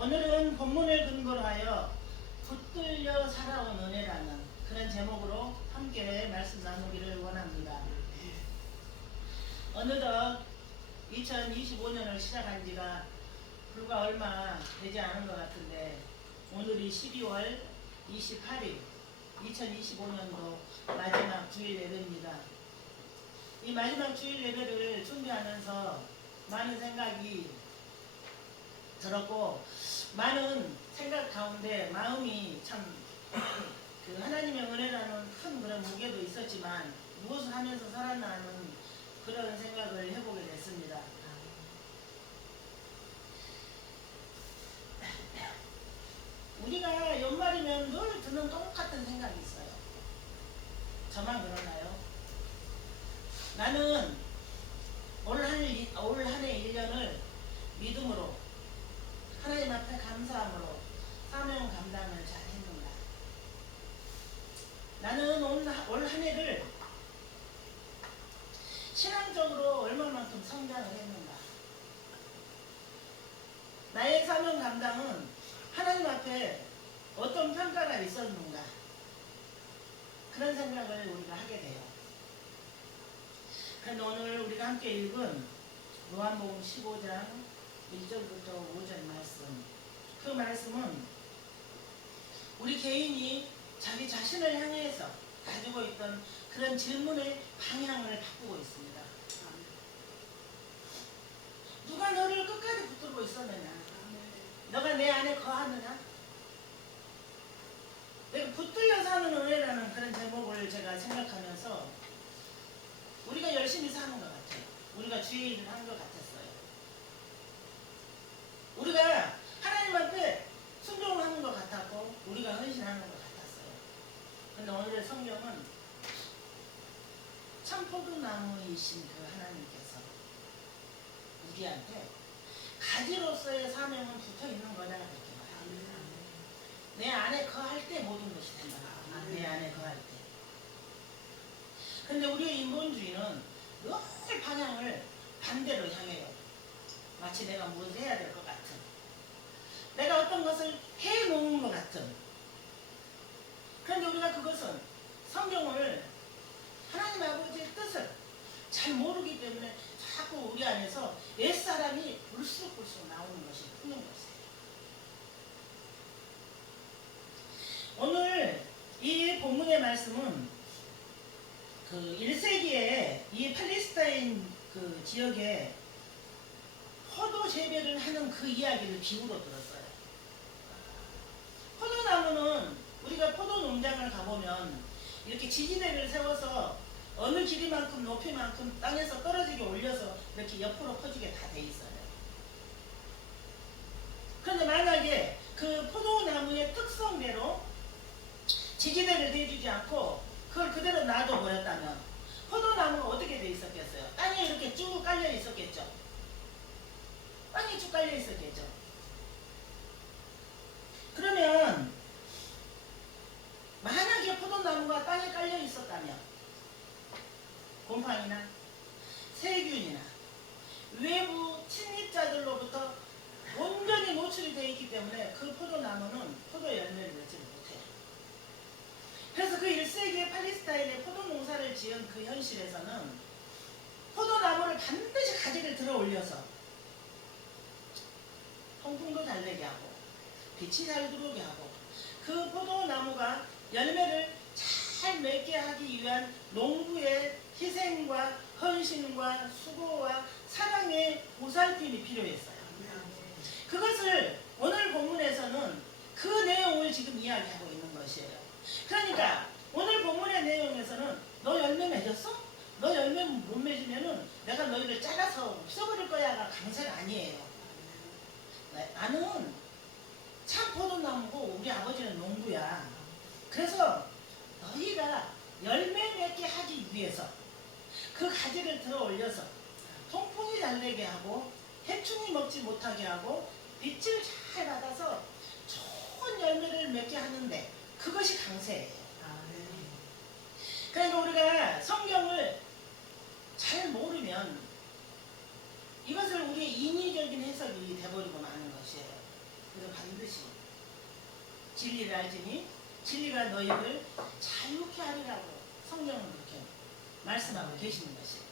오늘은 본문을 근거로 하여 붙들려 살아온 은혜라는 그런 제목으로 함께 말씀 나누기를 원합니다. 어느덧 2025년을 시작한 지가 불과 얼마 되지 않은 것 같은데 오늘이 12월 28일 2025년도 마지막 주일 예배입니다. 이 마지막 주일 예배를 준비하면서 많은 생각이 들었고 많은 생각 가운데 마음이 참 그 하나님의 은혜라는 큰 그런 무게도 있었지만 무엇을 하면서 살았나 하는 그런 생각을 해보게 됐습니다. 우리가 연말이면 늘 드는 똑같은 생각이 있어요. 저만 그러나요? 나는 올 한 해 1년을 믿음으로 하나님 앞에 감사함으로 사명 감당을 잘 했는가? 나는 올 한 해를 신앙적으로 얼마만큼 성장을 했는가? 나의 사명 감당은 하나님 앞에 어떤 평가가 있었는가? 그런 생각을 우리가 하게 돼요. 그런데 오늘 우리가 함께 읽은 요한복음 15장 1절부터 5절 말씀, 그 말씀은 우리 개인이 자기 자신을 향해서 가지고 있던 그런 질문의 방향을 바꾸고 있습니다. 누가 너를 끝까지 붙들고 있었느냐? 너가 내 안에 거하느냐? 내가 붙들려 사는 은혜라는 그런 제목을 제가 생각하면서 우리가 열심히 사는 것 같아요. 우리가 주의 일을 한 것 같았어요. 우리가 하나님 앞에 순종하는 것 같았고 우리가 헌신하는 것 같았어요. 그런데 오늘의 성경은 참 포도나무이신 그 하나님께서 우리한테 가지로서의 사명은 붙어있는 거냐 그렇게 말합니다. 내 안에 거할 때 모든 것이 된다. 내 안에 거할 때. 근데 우리의 인본주의는 늘 방향을 반대로 향해요. 마치 내가 무엇을 해야 될 것 같은, 내가 어떤 것을 해놓은 것 같은. 그런데 우리가 그것은 성경을 하나님 아버지의 뜻을 잘 모르기 때문에 자꾸 우리 안에서 옛사람이 불쑥불쑥 나오는 것이 흔한 것이에요. 오늘 이 본문의 말씀은 그 1세기에 이 팔레스타인 그 지역에 포도 재배를 하는 그 이야기를 비유로 들었어요. 포도나무는 우리가 포도 농장을 가보면 이렇게 지지대를 세워서 어느 길이만큼 높이만큼 땅에서 떨어지게 올려서 이렇게 옆으로 퍼지게 다 돼 있어요. 그런데 만약에 그 포도나무의 특성대로 지지대를 대주지 않고 그걸 그대로 놔둬버렸다면 포도나무가 어떻게 돼 있었겠어요? 땅에 이렇게 쭉 깔려 있었겠죠. 땅에 쭉 깔려 있었겠죠. 그러면 만약에 포도나무가 땅에 깔려 있었다면 곰팡이나 세균이나 외부 침입자들로부터 온전히 노출이 되어 있기 때문에 그 포도나무는 포도 열매를 맺지 못해요. 그래서 그 1세기의 팔레스타인의 포도 농사를 지은 그 현실에서는 포도나무를 반드시 가지를 들어 올려서 통풍도 잘 되게 하고 빛이 잘 들어오게 하고 그 포도나무가 열매를 잘 맺게 하기 위한 농부의 희생과 헌신과 수고와 사랑의 보살핌이 필요했어요. 그것을 오늘 본문에서는 그 내용을 지금 이야기하고 있는 것이에요. 그러니까 오늘 본문의 내용에서는 너 열매 맺었어? 너 열매 못 맺으면은 내가 너희를 잘라서 없애버릴 거야가 강세가 아니에요. 나는 참 포도나무고 우리 아버지는 농부야. 그래서 너희가 열매 맺게 하기 위해서 그 가지를 들어 올려서 통풍이 잘 되게 하고 해충이 먹지 못하게 하고 빛을 잘 받아서 좋은 열매를 맺게 하는데 그것이 강세예요. 그러니까 우리가 성경을 잘 모르면 이것을 우리의 인위적인 해석이 돼버리고 마는 것이에요. 그래서 뜻이 진리를 알지니 진리가 너희를 자유케 하리라고 성경은 그렇게 말씀하고 계시는 것이에요.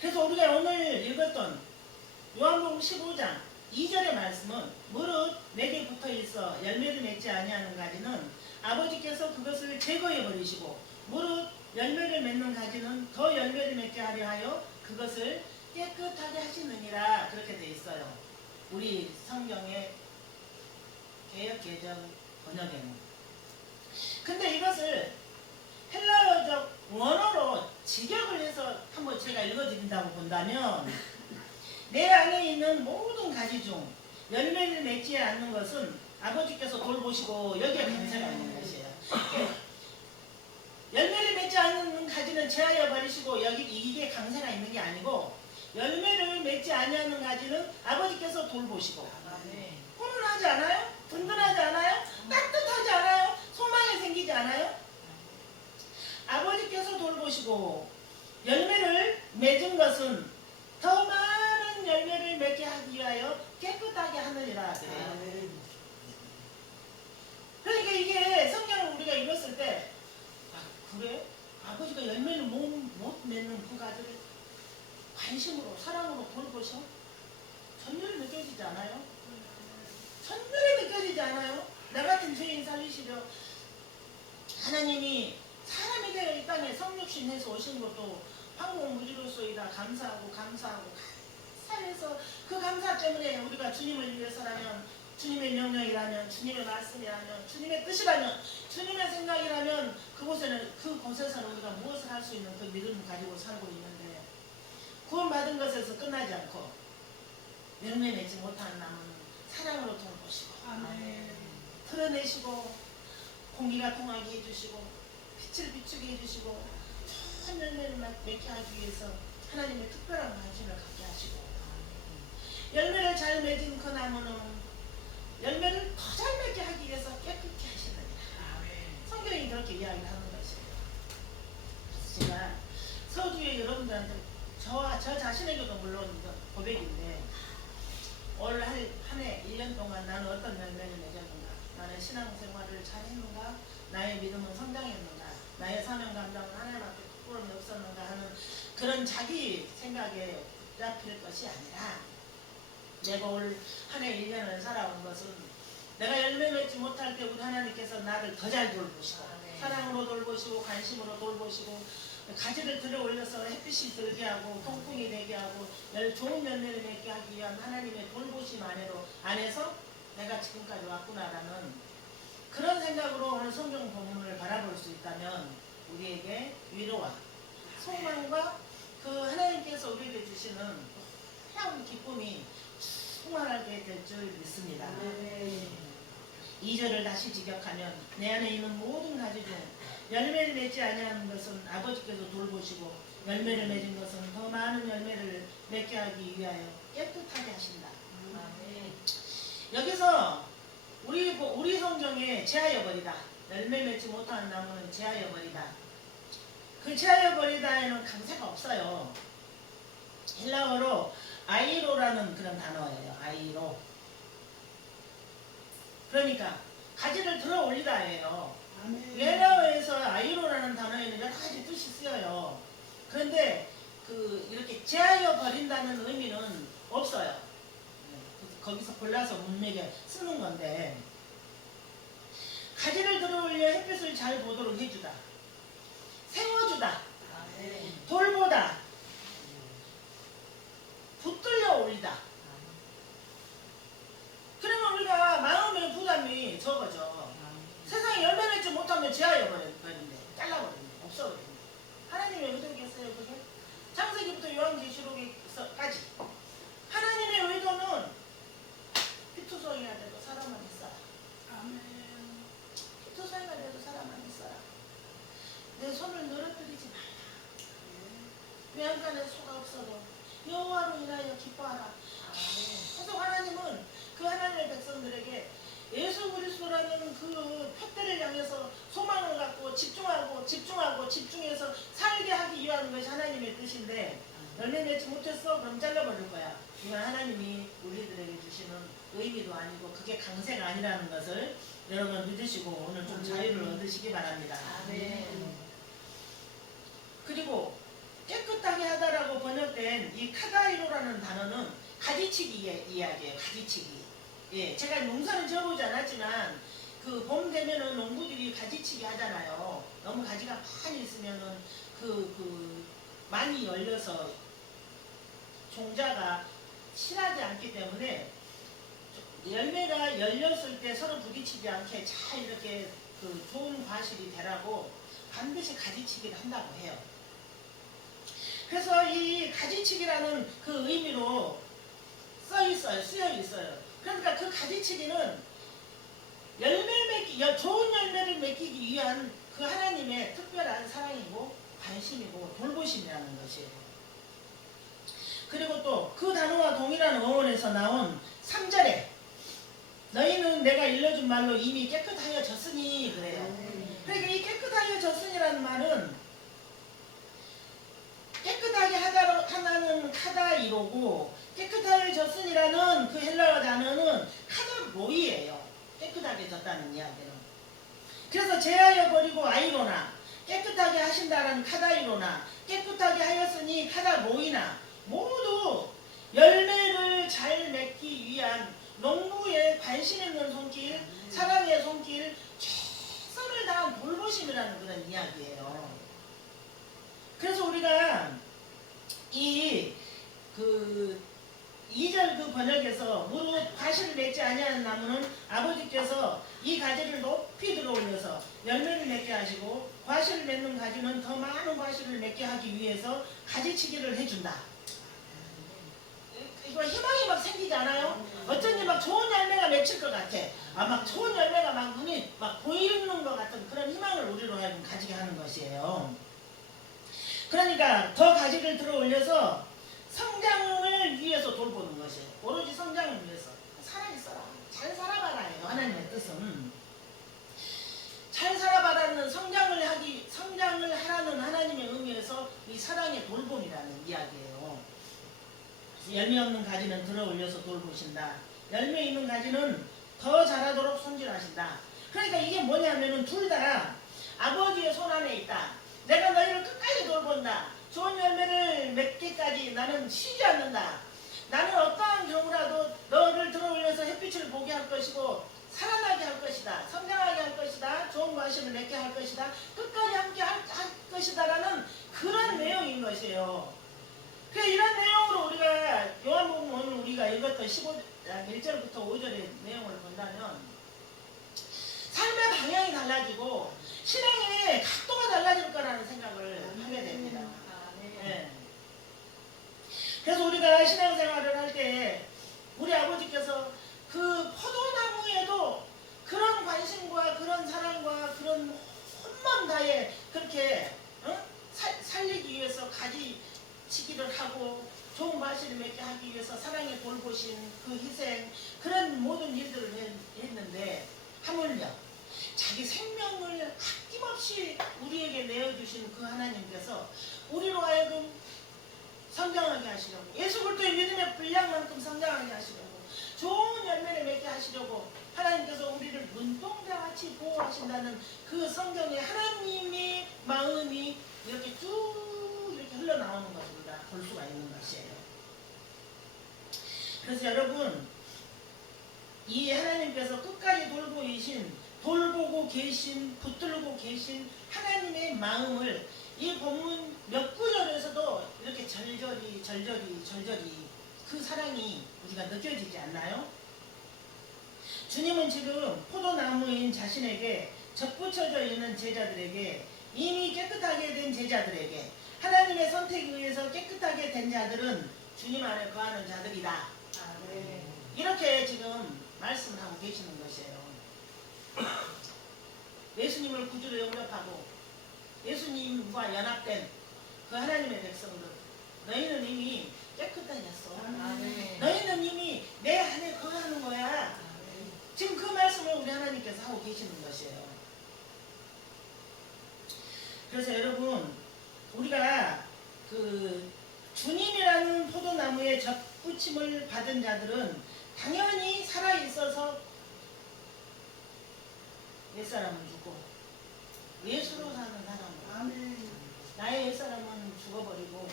그래서 우리가 오늘 읽었던 요한복음 15장 2절의 말씀은 무릇 내게 붙어 있어 열매를 맺지 아니하는 가지는 아버지께서 그것을 제거해 버리시고 무릇 열매를 맺는 가지는 더 열매를 맺게 하려 하여 그것을 깨끗하게 하시느니라 그렇게 돼 있어요. 우리 성경의 개역개정 번역에는. 근데 이것을 헬라어적 원어로 직역을 해서 한번 제가 읽어드린다고 본다면 내 안에 있는 모든 가지 중 열매를 맺지 않는 것은 아버지께서 돌보시고 여기에 강세가 있는 것이에요. 열매를 맺지 않는 가지는 제하여 버리시고 여기 이게 강세가 있는 게 아니고 열매를 맺지 아니하는 가지는 아버지께서 돌보시고 훈훈하지 않아요? 든든하지 않아요? 따뜻하지 않아요? 소망이 생기지 않아요? 아버지께서 돌보시고 열매를 맺은 것은 더 많은 열매를 맺게 하기 위하여 깨끗하게 하느니라 그래요. 그러니까 이게 성경을 우리가 읽었을 때 그래? 아버지가 열매를 못 맺는 그 가지를 관심으로 사랑으로 돌보셔? 전율이 느껴지지 않아요? 전율이 느껴지지 않아요? 나 같은 죄인 살리시려 하나님이 사람이 되어 이 땅에 성육신해서 오신 것도 황공무지로소이다 감사하고 감사해서 그 감사 때문에 우리가 주님을 위해서라면 주님의 명령이라면 주님의 말씀이라면 주님의 뜻이라면 주님의 생각이라면 그곳에서는 우리가 무엇을 할 수 있는 그 믿음을 가지고 살고 있는데 구원받은 것에서 끝나지 않고 열매 맺지 못한 남은 사랑으로 돌보시고 틀어내시고 공기가 통하게 해주시고 빛을 비추게 해주시고 큰 열매를 맺게 하기 위해서 하나님의 특별한 관심을 갖게 하시고 열매를 잘 맺은 그 나무는 열매를 더 잘 맺게 하기 위해서 깨끗게 하시느니라. 성경이 그렇게 이야기를 하는 것이에요. 그래서 제가 서두에 여러분들한테 저 자신에게도 물론 고백인데 올 한 해 1년 동안 나는 어떤 열매를 맺었는가, 나는 신앙생활을 잘했는가, 나의 믿음은 성장했는가, 나의 사명 감당은 하나님 앞에 부끄러움이 없었는가 하는 그런 자기 생각에 붙잡힐 것이 아니라 내가 올 한 해 1년을 살아온 것은 내가 열매 맺지 못할 때 우리 하나님께서 나를 더 잘 돌보시고 사랑으로 돌보시고 관심으로 돌보시고 가지를 들어 올려서 햇빛이 들게 하고 통풍이 되게 하고 좋은 열매를 맺게 하기 위한 하나님의 돌보심 안에서 내가 지금까지 왔구나라는 그런 생각으로 오늘 성경 본문을 바라볼 수 있다면 우리에게 위로와 소망과 그 하나님께서 우리에게 주시는 참 기쁨이 충만하게 될 줄 믿습니다. 2절을 다시 직역하면 내 안에 있는 모든 가지 중 열매를 맺지 아니하는 것은 아버지께서 돌보시고 열매를 맺은 것은 더 많은 열매를 맺게 하기 위하여 깨끗하게 하신다. 여기서 우리 성경에 제하여 버리다, 열매 맺지 못하는 나무는 제하여 버리다. 그 제하여 버리다에는 강세가 없어요. 헬라어로 아이로라는 그런 단어예요. 아이로. 그러니까 가지를 들어 올리다예요. 헬라어에서 아이로라는 단어에는 여러 가지 뜻이 쓰여요. 그런데 이렇게 제하여 버린다는 의미는 없어요. 거기서 골라서 문맥에 쓰는 건데 가지를 들어 올려 햇빛을 잘 보도록 해주다, 세워주다, 돌보다, 붙들려 올리다. 그러면 우리가 마음의 부담이 적어져. 세상에 열매 맺지 못하면 제하여 버린대, 잘라버린대, 없어버린대. 하나님의 의도겠어요 그게? 창세기부터 요한계시록까지 하나님의 의도는 피투성이가 돼도 사람만 있어라. 피투성이가 돼도 사람만 있어라. 내 손을 늘어뜨리지 말라. 외양간에 소가 없어도 여호와로 인하여 기뻐하라. 그래서 하나님은 그 하나님의 백성들에게 예수 그리스도라는 그 표대를 향해서 소망을 갖고 집중해서 살게 하기 위한 것이 하나님의 뜻인데 열매 맺지 못했어? 그럼 잘라버릴 거야. 이건 하나님이 우리들에게 주시는 의미도 아니고 그게 강세가 아니라는 것을 여러분 믿으시고 오늘 좀 자유를 얻으시기 바랍니다. 그리고 깨끗하게 하다라고 번역된 이 카다이로라는 단어는 가지치기 이야기예요. 가지치기. 예, 제가 농사는 지어보지 않았지만 그 봄 되면은 농부들이 가지치기 하잖아요. 너무 가지가 많이 있으면은 많이 열려서 종자가 실하지 않기 때문에 열매가 열렸을 때 서로 부딪히지 않게 잘 이렇게 그 좋은 과실이 되라고 반드시 가지치기를 한다고 해요. 그래서 이 가지치기라는 그 의미로 쓰여 있어요. 그러니까 그 가지치기는 좋은 열매를 맺기 위한 그 하나님의 특별한 사랑이고 관심이고 돌보심이라는 것이에요. 그리고 또 그 단어와 동일한 어원에서 나온 3절에 너희는 내가 일러준 말로 이미 깨끗하여졌으니 그래요. 그러니까 이 깨끗하여졌으니라는 말은 깨끗하게 하다는 카다이로고 깨끗하여졌으니라는 그 헬라어 단어는 카다로이예요. 깨끗하게 졌다는 이야기는. 그래서 제하여 버리고 아이로나 깨끗하게 하신다는 카다이로나 깨끗하게 하였으니 카다로이나 모두 열매를 잘 맺기 위한 농부의 관심 있는 손길, 사랑의 손길, 최선을 다한 돌보심이라는 그런 이야기예요. 그래서 우리가 이 2절 그 번역에서 무릇 과실을 맺지 아니하는 나무는 아버지께서 이 가지를 높이 들어올려서 열매를 맺게 하시고 과실을 맺는 가지는 더 많은 과실을 맺게 하기 위해서 가지치기를 해준다. 이거 희망이 막 생기지 않아요? 어쩐지 막 좋은 열매가 맺힐 것 같아. 막 좋은 열매가 막 눈이 막 보이는 것 같은 그런 희망을 우리로 하여금 가지게 하는 것이에요. 그러니까 더 가지를 들어 올려서 성장을 위해서 돌보는 것이에요. 오로지 성장을 위해서. 살아있어라. 잘 살아봐라예요. 하나님의 뜻은. 잘 살아봐라는 성장을 하라는 하나님의 의미에서 이 사랑의 돌봄이라는 이야기예요. 열매 없는 가지는 들어 올려서 돌보신다. 열매 있는 가지는 더 자라도록 손질하신다. 그러니까 이게 뭐냐면은 둘 다 아버지의 손 안에 있다. 내가 너희를 끝까지 돌본다. 좋은 열매를 맺기까지 나는 쉬지 않는다. 나는 어떠한 경우라도 너를 들어 올려서 햇빛을 보게 할 것이고 살아나게 할 것이다. 성장하게 할 것이다. 좋은 과실을 맺게 할 것이다. 끝까지 함께 할 것이다 라는 그런 내용인 것이에요. 이런 내용으로 우리가 요한복음 오늘 우리가 읽었던 1절부터 5절의 내용을 본다면 삶의 방향이 달라지고 신앙의 각도가 달라질 거라는 생각을 하게 됩니다. 네. 그래서 우리가 신앙생활을 할 때 우리 아버지께서 그 포도나무에도 그런 관심과 그런 사랑과 그런 혼만 다해 그렇게 살리기 위해서 가지치기를 하고 좋은 과실을 맺게 하기 위해서 사랑에 돌보신 그 희생 그런 모든 일들을 했는데 하물며 자기 생명을 아낌없이 우리에게 내어주신 그 하나님께서 우리로 하여금 성장하게 하시려고 예수 그리스도의 믿음의 분량만큼 성장하게 하시려고 좋은 열매를 맺게 하시려고 하나님께서 우리를 눈동자같이 보호하신다는 그 성경의 하나님의 마음이 이렇게 쭉 이렇게 흘러나오는 것을 우리가 볼 수가 있는 것이에요. 그래서 여러분 이 하나님께서 끝까지 돌보고 계신 붙들고 계신 하나님의 마음을 이 본문 몇 구절에서도 이렇게 절절히 그 사랑이 우리가 느껴지지 않나요? 주님은 지금 포도나무인 자신에게 접붙여져 있는 제자들에게 이미 깨끗하게 된 제자들에게 하나님의 선택에 의해서 깨끗하게 된 자들은 주님 안에 거하는 자들이다. 이렇게 지금 말씀을 하고 계시는 것이에요. 예수님을 구주로 영접하고 예수님과 연합된 그 하나님의 백성들 너희는 이미 깨끗해졌어. 너희는 이미 내 안에 거하는 거야. 지금 그 말씀을 우리 하나님께서 하고 계시는 것이에요. 그래서 여러분 우리가 그 주님이라는 포도나무에 접붙임을 받은 자들은 당연히 살아있어서 옛사람은 죽고 예수로 사는 사람은 아멘. 나의 옛사람은 죽어버리고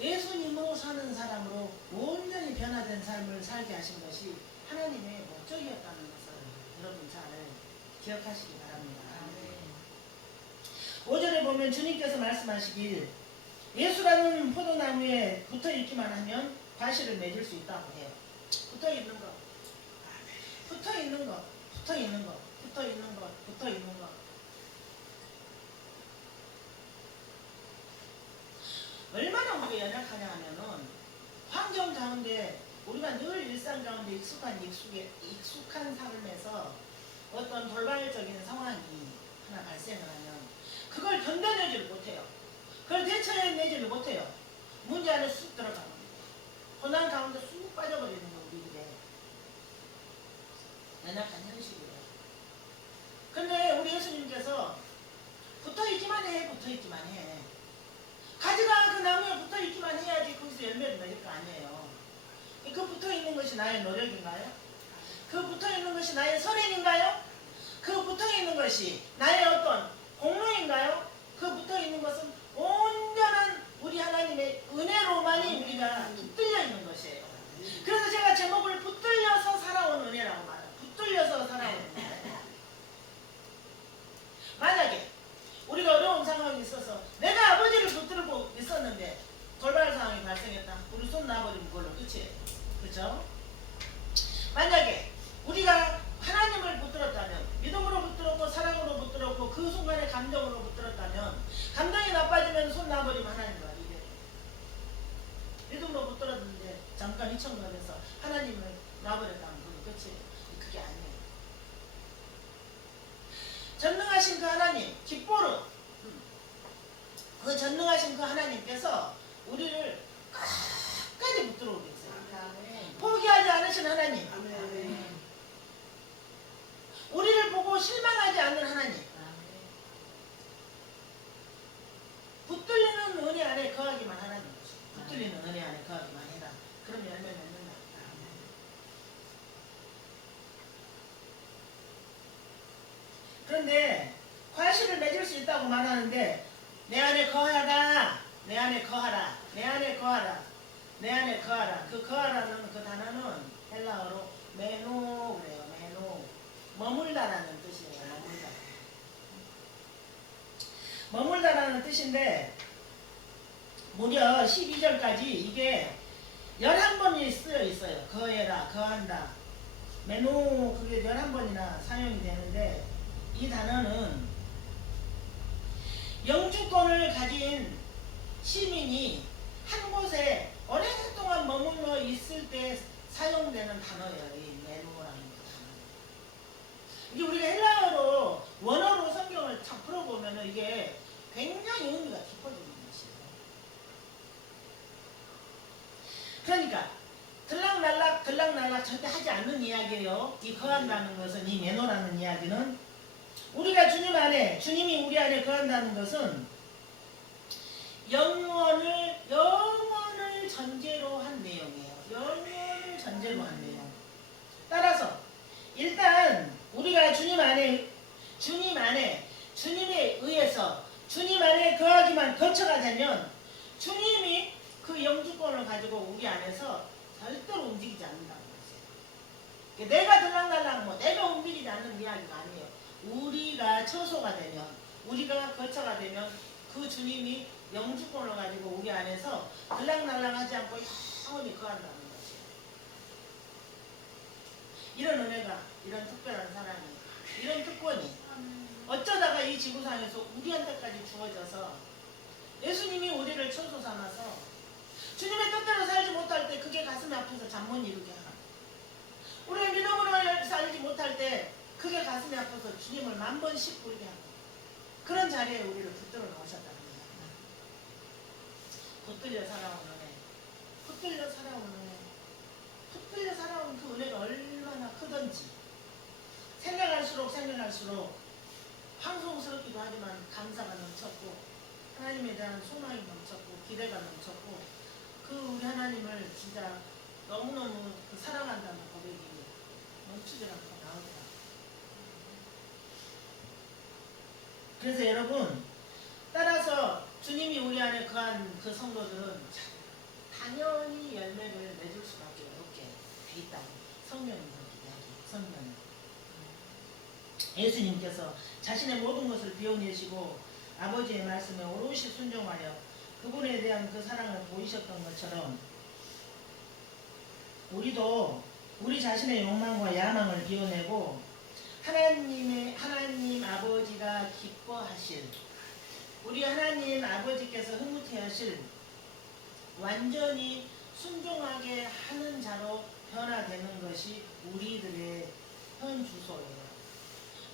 예수님으로 사는 사람으로 온전히 변화된 삶을 살게 하신 것이 하나님의 목적이었다는 것을 여러분 잘 기억하시기 바랍니다. 5절에 보면 주님께서 말씀하시길 예수라는 포도나무에 붙어있기만 하면 과실을 맺을 수 있다고 해요. 붙어있는 것, 붙어있는 것, 붙어있는 것, 붙어있는 것, 붙어있는 것. 얼마나 우리가 연약하냐 하면은 환경 가운데 우리가 늘 일상 가운데 익숙한 삶에서 어떤 돌발적인 상황이 하나 발생을 하면 그걸 견뎌내지를 못해요. 그걸 대처해내지를 못해요. 문제 안에 쑥 들어가는 거예요. 고난 가운데 쑥 빠져버리는 거 우리들의 연약한 현실이에요. 근데 우리 예수님께서 붙어있기만 해, 붙어있기만 해. 가지가 그 나무에 붙어있기만 해야지 거기서 열매를 맺을 거 아니에요. 그 붙어있는 것이 나의 노력인가요? 그 붙어있는 것이 나의 선행인가요? 그 붙어있는 것이 나의 어떤 공로인가요? 그 붙어있는 것은 온전한 우리 하나님의 은혜로만이 우리가 붙들려 있는 것이에요. 그래서 제가 제목을 붙들려서 살아온 은혜라고 말해요. 붙들려서 살아온 은혜. 만약에 우리가 어려운 상황이 있어서 내가 아버지를 붙들고 있었는데 돌발 상황이 발생했다. 우리 손 놔버리면 그걸로 끝이에요. 그렇죠? 만약에 우리가 하나님을 붙들었다면 믿음으로 붙들었고 사랑으로 붙들었고 그 순간에 감정으로 붙들었다면 감정이 나빠지면 손 놔버리면 하나님과 이게 믿음으로 붙들었는데 잠깐 잊혀버려서 하나님을 놔버렸다면 그건 끝이에요. 그게 아니에요. 전능하신 그 하나님, 기뻐로 그 전능하신 그 하나님께서 우리를 끝까지 붙들어 계세요. 포기하지 않으신 하나님, 우리를 보고 실망하지 않는 하나님, 붙들리는 은혜 안에 거하기만 하라는 거죠. 붙들리는 은혜 안에 거하기만 해라. 그럼 열매 맺는다. 그런데 과실을 맺을 수 있다고 말하는데 내 안에 거하라, 내 안에 거하라, 내 안에 거하라, 내 안에 거하라. 그 거하라는 그 단어는 헬라어로 메노 그래요. 메노, 머물다라는 뜻이에요. 머물다. 머물다라는 뜻인데 무려 12절까지 이게 11번이 쓰여 있어요. 거해라, 거한다. 메노 그게 11번이나 사용이 되는데 이 단어는 영주권을 가진 시민이 한 곳에 오랫동안 머물러 있을 때 사용되는 단어예요. 이 메노라는 단어. 이게 우리가 헬라어로 원어로 성경을 참 풀어보면 이게 굉장히 의미가 깊어지는 것이에요. 그러니까 들락날락 절대 하지 않는 이야기예요. 이 거한다는 것은, 이 메노라는 이야기는 우리가 주님 안에, 주님이 우리 안에 거한다는 것은 영원을 전제로 한 내용이에요. 영원을 전제로 한 내용. 따라서 일단 우리가 주님 안에 주님에 의해서 주님 안에 거하기만 거쳐가자면 주님이 그 영주권을 가지고 우리 안에서 절대로 움직이지 않는다는 거죠. 내가 들락날락 내가 움직이지 않는 이야기가 아니에요. 우리가 처소가 되면, 우리가 거처가 되면 그 주님이 영주권을 가지고 우리 안에서 들락날락하지 않고 영원히 거한다는 것이에요. 이런 은혜가, 이런 특별한 사랑이, 이런 특권이 어쩌다가 이 지구상에서 우리한테까지 주어져서 예수님이 우리를 처소 삼아서 주님의 뜻대로 살지 못할 때 그게 가슴이 아파서 잠 못 이루게 하고, 우리가 믿음으로 살지 못할 때 그게 가슴이 아파서 주님을 10,000번씩 부르게 하고, 그런 자리에 우리를 붙들어 놓으셨다는 거예요. 붙들려 살아온 은혜, 붙들려 살아온 은혜, 붙들려 살아온 그 은혜가 얼마나 크던지 생각할수록 황송스럽기도 하지만 감사가 넘쳤고 하나님에 대한 소망이 넘쳤고 기대가 넘쳤고 그 우리 하나님을 진짜 너무너무 그 사랑한다는 고백이 멈추지 않고 나오더라. 그래서 여러분, 따라서 주님이 우리 안에 거한 그 성도들은 당연히 열매를 맺을 수밖에 없게 돼 있다고 성경이 그렇게 이야기해요. 성경은 예수님께서 자신의 모든 것을 비워내시고 아버지의 말씀에 오롯이 순종하여 그분에 대한 그 사랑을 보이셨던 것처럼 우리도 우리 자신의 욕망과 야망을 비워내고 하나님 아버지가 기뻐하실, 우리 하나님 아버지께서 흐뭇해하실 완전히 순종하게 하는 자로 변화되는 것이 우리들의 현 주소예요.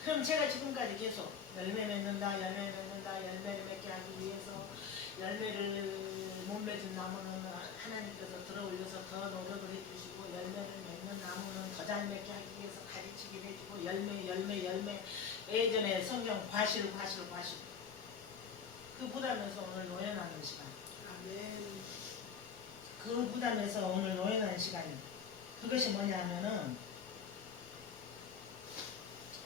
그럼 제가 지금까지 계속 열매 맺는다, 열매를 맺게 하기 위해서 열매를 못 맺은 나무는 하나님께서 들어올려서 더 노력을 해주시고, 열매를 맺는 나무는 더 잘 맺게 하기 위해서 가르치게 해주고, 열매. 예전에 성경 과실. 그 부담에서 오늘 노연하는 시간. 아멘. 그 부담에서 오늘 노연하는 시간이, 그것이 뭐냐 하면은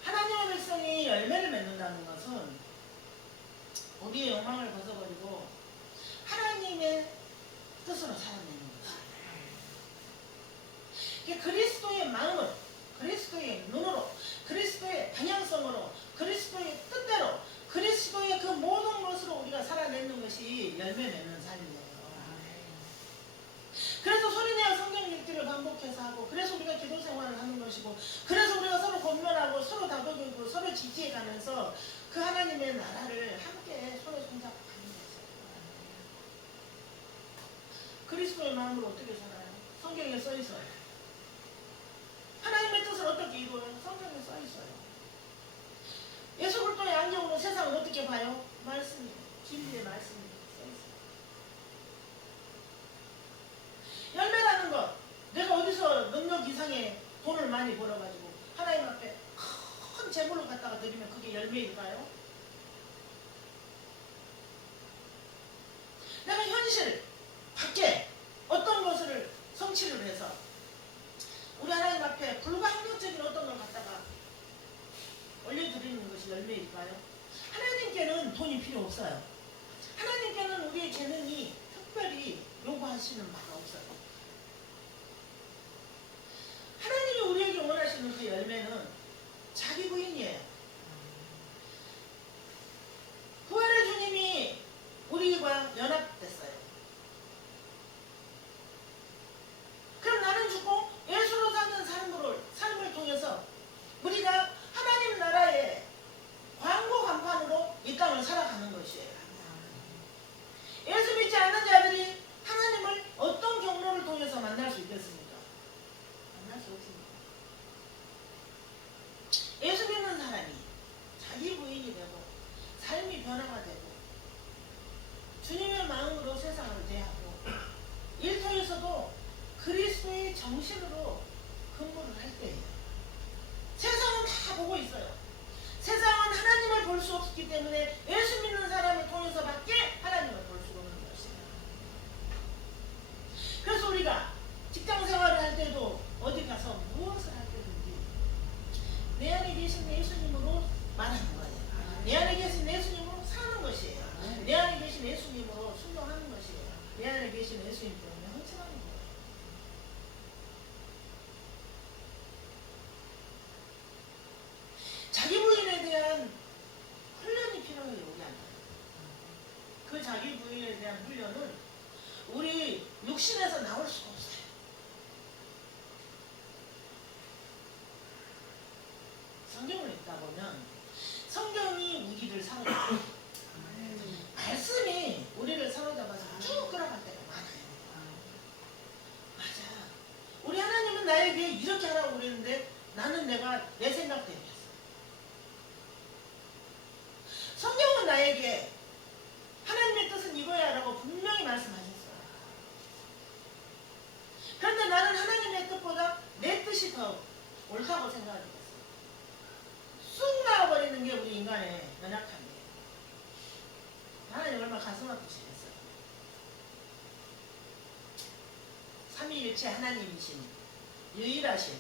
하나님의 백성이 열매를 맺는다는 것은 우리의 욕망을 벗어버리고 하나님의 뜻으로 살아내는 것이에요. 그리스도의 마음으로, 그리스도의 눈으로, 그리스도의 방향성으로, 그리스도의 뜻대로, 그리스도의 그 모든 것으로 우리가 살아내는 것이 열매 맺는 삶이에요. 그래서 소리내어 성경 읽기를 반복해서 하고, 그래서 우리가 기도 생활을 하는 것이고, 그래서 우리가 서로 권면하고 서로 다독이고 서로 지지해가면서 그 하나님의 나라를 함께 손에 손잡고 가는 것이에요. 그리스도의 마음으로 어떻게 살아요? 성경에 써 있어요. 하나님의 뜻을 어떻게 이루어요? 성경에 써 있어요. 예수 그리스도의 안경으로 세상을 어떻게 봐요? 말씀이에요. 진리의 말씀이 써 있어요. 열매라는 것, 내가 어디서 능력 이상의 돈을 많이 벌어가지고 하나님 앞에 큰 재물을 갖다가 드리면 그게 열매일까요? 내가 현실 밖에 어떤 것을 성취를 해서 우리 하나님 앞에 불가항력적인 어떤 걸 갖다가 올려드리는 것이 열매일까요? 하나님께는 돈이 필요 없어요. 하나님께는 우리의 재능이 특별히 요구하시는 바가 없어요. 하나님이 우리에게 원하시는 그 열매는 자기 부인이에요. 부활의 주님이 우리와 연합됐어요. 그럼 나는 죽고 예수로 사는 삶을 통해서 우리가 하나님 나라의 광고 간판으로 이 땅을 살아가는 것이에요. 예수 믿지 않는 자들이 하나님을 어떤 경로를 통해서 만날 수 있겠습니까? 만날 수 없습니다. 예수 믿는 사람이 자기 부인이 되고 삶이 변화가 되고 주님의 마음으로 세상을 대하고 일터에서도 그리스도의 정신으로 근무를 할 때예요. 세상은 다 보고 있어요. 세상은 하나님을 볼 수 없기 때문에 예수 믿는 사람을 통해서밖에 하나님을 볼 수 없는 것이에요. 그래서 우리가 직장 생활을 할 때도 어디 가서 무엇을 할 때든지 내 안에 계신 예수님으로 말하는 거예요. 내 안에 계신 예수님으로 사는 것이에요. 내 안에 계신 예수님으로 순종하는 것이에요. 내 안에 계신 예수님 때문에 헌신하는 거예요. 자기 부인에 대한 훈련이 필요해요. 우리 안에. 그 자기 부인에 대한 훈련은 우리 육신에서 나올 수가 없어요. 성경을 읽다 보면 성경이 우리를 사로잡아요. 말씀이 우리를 사로잡아서 쭉 끌어갈 때가 많아요. 맞아. 우리 하나님은 나에게 이렇게 하라고 그랬는데 나는 내가 내 생각대로 했어. 성경은 나에게 하나님의 뜻은 이거야 라고 분명히 말씀하셨어요. 그런데 나는 하나님의 뜻보다 내 뜻이 더 옳다고 생각하게 됐어요. 쑥 나와버리는 게 우리 인간의 연약함이에요. 하나님 얼마나 가슴 아프시겠어요. 삼위일체 하나님이신 유일하신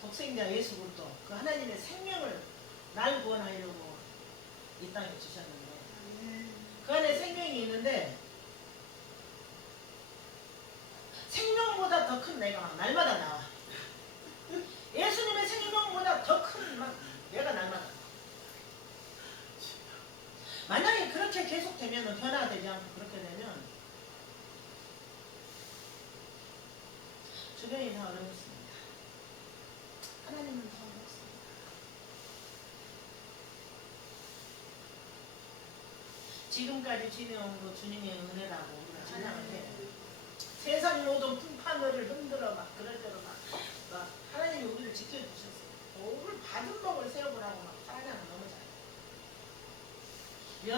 독생자 예수 그리스도 그 하나님의 생명을 날 구원하려고 이 땅에 주셨는데 그 안에 생명이 있는데 생명보다 더 큰 내가 막 날마다 나와. 예수님의 생명보다 더 큰 막 내가 날마다 나와. 만약에 그렇게 계속되면 변화되지 않고 그렇게 되면 주변이 다 어렵습니다. 하나님은 더 어렵습니다. 지금까지 지내온 거 주님의 은혜라고 우리가 찬양을 해. 세상 모든 풍파를 흔들어 막 그러저러 막 하나님이 우리를 지켜주셨어요. 복을 받은 복을 세워보라고 막 찬양을 너무 잘해요.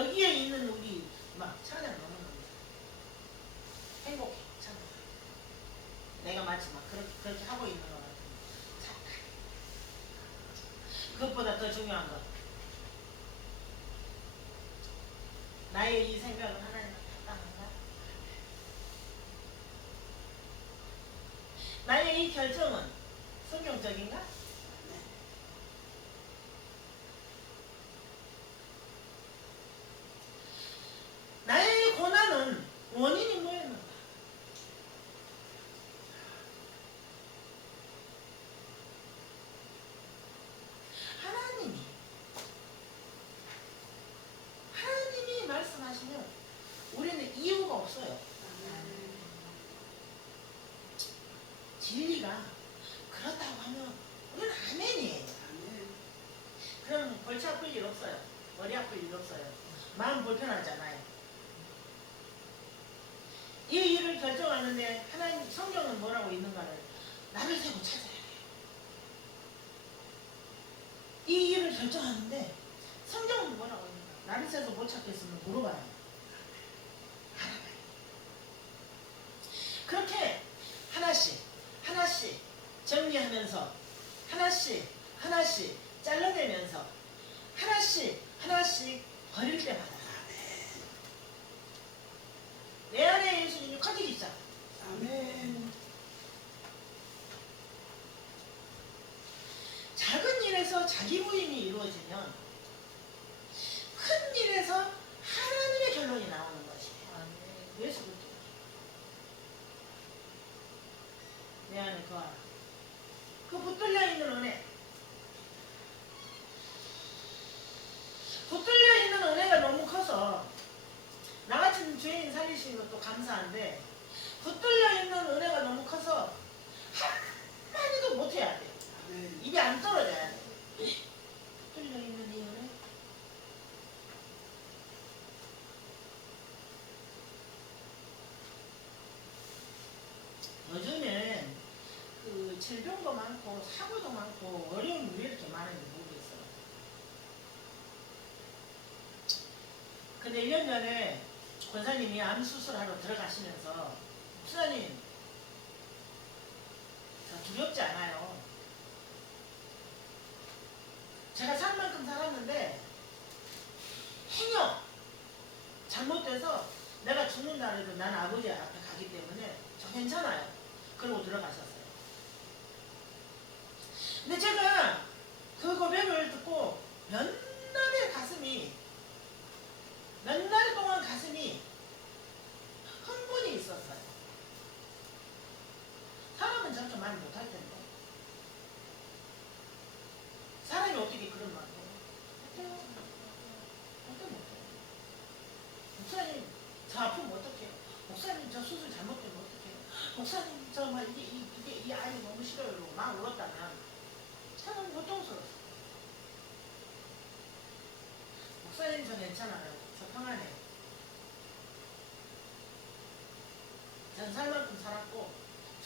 여기에 있는 우리 막 찬양 너무너무 잘해요. 행복해 찬양. 내가 마치 막 그렇게 하고 있는 것 같은 찬양. 그것보다 더 중요한 것 나의 이 생각은 하나님과 합당한가? 나의 이 결정은 성경적인가? 나의 고난은 원인이 뭐였는가? 하나님이 말씀하시면 우리는 이유가 없어요. 진리가 그렇다고 하면 우리는 아멘이에요. 그럼 골치 아플 일 없어요. 머리 아플 일 없어요. 마음 불편하잖아요. 이 일을 결정하는데 하나님 성경은 뭐라고 있는가를 나를 세고 찾아야 해요. 이 일을 결정하는데 성경은 뭐라고 있는가 나를 세서 못 찾겠으면 물어봐요. 알아봐요. 그렇게 하나씩 정리하면서 하나씩 잘라내면서 하나씩 버릴 때마다 내 안에 예수님이 커지기 시작. 아멘. 작은 일에서 자기 부인이 이루어지면 큰 일에서 하나님의 결론이 나오는 것이에요. 예수 그리스도 내 안에 거하라. 그 붙들려 있는 은혜, 붙들려 있는 은혜가 너무 커서 나 같은 죄인 살리신 것도 감사한데 붙들려 있는 은혜가 너무 커서 한마디도 못해야 돼. 입이 안 떨어져야 돼. 붙들려 있는 이 은혜. 요즘엔 그 질병도 많고 사고도 많고 어려움이 왜 이렇게 많은지 모르겠어요. 근데 1년 전에 권사님이 암 수술하러 들어가시면서 목사님 저 두렵지 않아요. 제가 살 만큼 살았는데 행여 잘못돼서 내가 죽는다 해도 난 아버지 앞에 가기 때문에 저 괜찮아요. 그러고 들어가셨어요. 근데 제가 그 고백을 듣고 몇 날 동안 가슴이 흥분이 있었어요. 사람은 저렇게 말 못할 텐데 사람이 어떻게 그런 말을 해요? 못해요. 못해요. 목사님 저 아프면 어떡해요? 목사님 저 수술 잘못되면 어떡해요? 목사님 정말 이게 이 아이 너무 싫어요. 이러고 막 울었다면 저는 고통스러웠어요. 목사님 저 괜찮아요. 저 평안해요. 전 살 만큼 살았고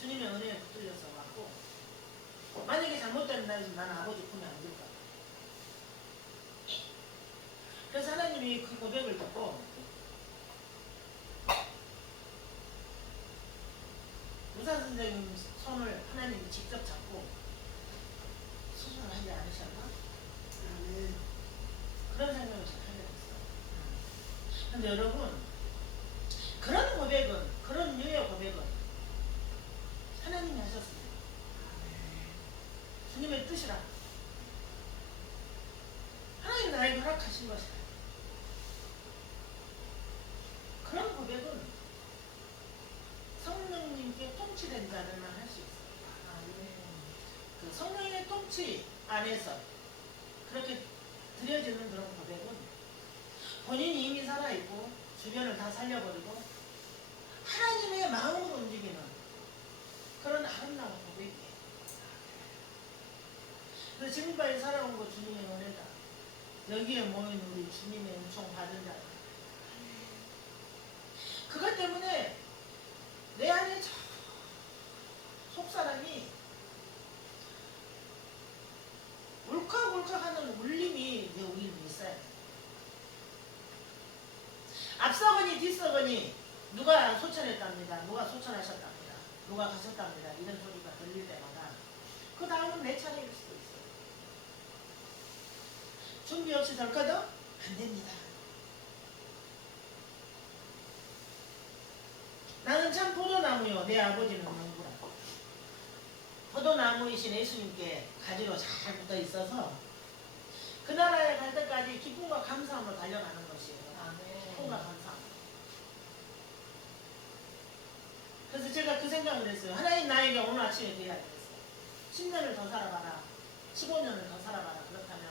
주님의 은혜에 붙들려서 왔고 만약에 잘못된 날이면 나는 아버지 품에 안 들 거야. 그래서 하나님이 그 고백을 듣고 의사 선생님 손을 하나님이 직접 잡고 수술을 하지 않으셨나? 그런 생각을 잘 하게 됐어요. 근데 여러분 그런 고백은 그런 류의 고백은 것이라. 하나님 나에게 허락하신 것이라. 그런 고백은 성령님께 통치된 자들만 할 수 있어요. 그 성령의 통치 안에서 그렇게 드려지는 그런 고백은 본인이 이미 살아있고 주변을 다 살려버리고 하나님의 마음으로 움직이는 그런 아름다운 고백이에요. 그래서 지금까지 살아온 거 주님의 은혜다. 여기에 모인 우리 주님의 은총 받은 자. 그것 때문에 내 안에 속사람이 울컥울컥하는 울림이 이제 우리는 있어요. 앞서거니 뒤서거니 누가 소천했답니다. 누가 소천하셨답니다. 누가 가셨답니다. 이런 소리가 들릴 때마다 그 다음은 내 차례일 수도 있어요. 준비 없이 덜커덕 안 됩니다. 나는 참 포도나무요 내 아버지는 농부라. 포도나무이신 예수님께 가지로 잘 붙어 있어서 그 나라에 갈 때까지 기쁨과 감사함으로 달려가는 것이에요. 기쁨과 감사함. 그래서 제가 그 생각을 했어요. 하나님 나에게 오늘 아침에 그 이야기를 했어요. 10년을 더 살아봐라. 15년을 더 살아봐라. 그렇다면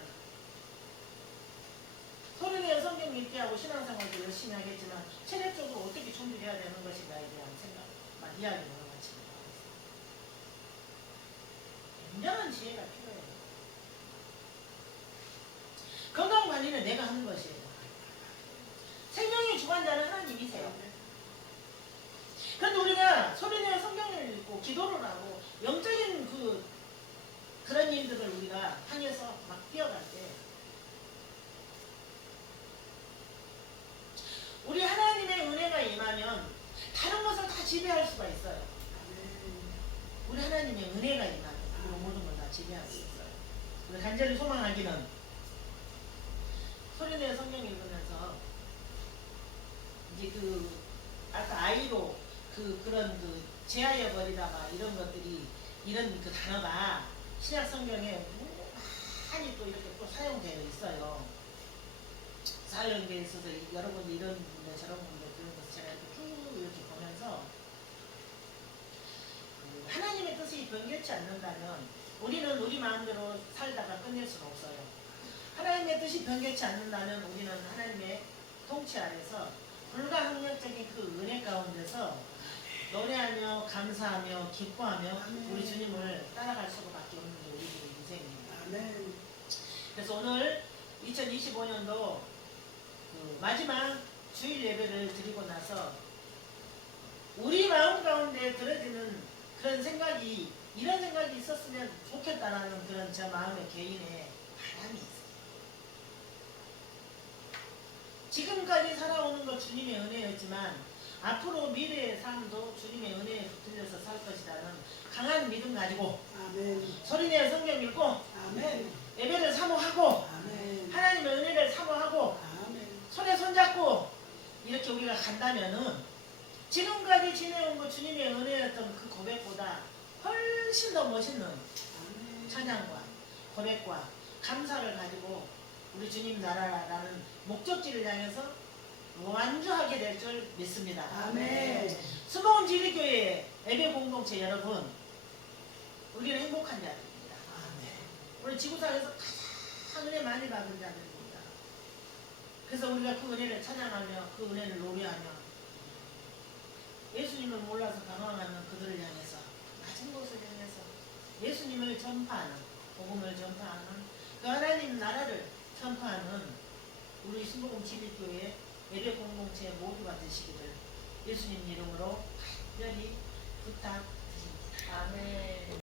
소리내어 성경 읽기하고 신앙생활도 열심히 하겠지만 체력적으로 어떻게 준비를 해야 되는 것인가에 대한 생각, 이야기를 같이 하고 있어요. 굉장한 지혜가 필요해요. 건강관리는 내가 하는 것이에요. 생명의 주관자는 하나님이세요. 그런데 우리가 소리내어 성경을 읽고 기도를 하고 영적인 그런 일들을 우리가 향해서 막 뛰어갈 때 우리 하나님의 은혜가 임하면 다른 것을 다 지배할 수가 있어요. 우리 하나님의 은혜가 임하면 우리 모든 걸 다 지배할 수 있어요. 우리 간절히 소망하기는 소리내어 성경 읽으면서 이제 아까 아이로 그런 제하여 버리다가 이런 것들이 이런 그 단어가 신약 성경에 많이 또 이렇게 또 사용되어 있어요. 사용되어 있어서 여러분들 이런 분들 저런 분들 그런 것을 제가 이렇게 쭉 이렇게 보면서 하나님의 뜻이 변개치 않는다면 우리는 우리 마음대로 살다가 끝낼 수는 없어요. 하나님의 뜻이 변개치 않는다면 우리는 하나님의 통치 아래서 불가항력적인 그 은혜 가운데서 노래하며 감사하며 기뻐하며 우리 주님을 따라갈 수밖에 없는 게 우리들의 인생입니다. 그래서 오늘 2025년도 마지막 주일 예배를 드리고 나서 우리 마음 가운데 들어지는 그런 생각이 이런 생각이 있었으면 좋겠다라는 그런 저 마음의 개인의 바람이 있어요. 지금까지 살아오는 것 주님의 은혜였지만 앞으로 미래의 삶도 주님의 은혜에 붙들려서 살 것이라는 강한 믿음 가지고 소리내어 성경 읽고 예배를 사모하고 하나님의 은혜를 사모하고 손에 손잡고 이렇게 우리가 간다면은 지금까지 지내온 것 주님의 은혜였던 그 고백보다 훨씬 더 멋있는 찬양과 고백과 감사를 가지고 우리 주님 나라라는 목적지를 향해서 완주하게 될 줄 믿습니다. 아멘. 수봉 지리교회 예배 공동체 여러분, 우리는 행복한 자들입니다. 아멘. 우리 지구상에서 가장 은혜 많이 받은 자들입니다. 그래서 우리가 그 은혜를 찬양하며 그 은혜를 노래하며 예수님을 몰라서 방황하는 그들을 향해서 낮은 곳을 향해서 예수님을 전파하는 복음을 전파하는 그 하나님 나라를 전파하는 우리 신복음 지리교회 예배 공동체 모두가 되시기를 예수님 이름으로 간절히 부탁드립니다. 아멘.